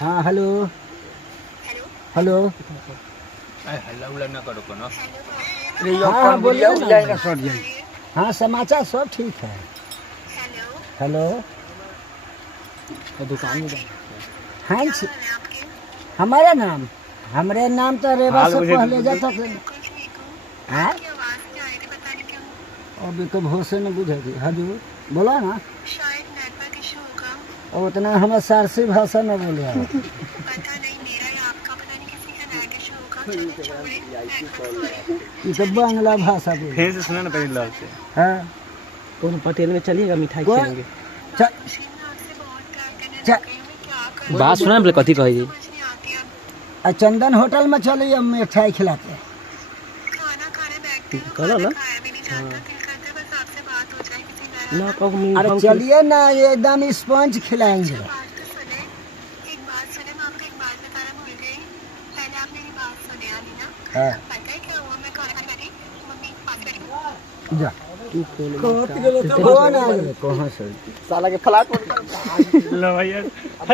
हाँ hello hello. हल्ला उल्ला ना करो कोनो। हाँ बोलिए ना। हाँ समाचार सब ठीक है। हेलो दुकान में हाँ हमारा नाम हमारे नाम तो रेवा से पहले जाता हाँ अभी तो भोसे न बुझेगी हजूर बोला ना शायद नेटवर्क इशू होगा। और उतना हमें सारसी भाषा में बोले पता नहीं मेरा या आपका पता नहीं किसी का नेट इशू होगा। चलिए छोड़िए नेटवर्क ये तो बांग्ला भाषा बोले। फिर से सुना ना पहले लॉक से। हाँ कौन पटेल में चलिएगा मिठाई खिलाएंगे। चल बात सुना बोले कथी कहेगी। चंदन होटल में चलिए हम मिठाई खिलाते हैं। खाना खाने बैठते हैं करो ना। खाया भी नहीं जाता। दिल करता है बस आपसे बात हो जाए किसी ना कहूँ अरे चलिए ना ये एकदम स्पंज खिलाएंगे। बात तो सुने। एक बात सुने मैं आपको एक बात बताना भूल गई। पहले आप मेरी बात सुने आनी ना। हाँ पता है क्या हुआ मैं खाना खाने बैठी मम्मी बात करी जा कौन आ गए कहाँ से साला के फ्लैट लो भैया।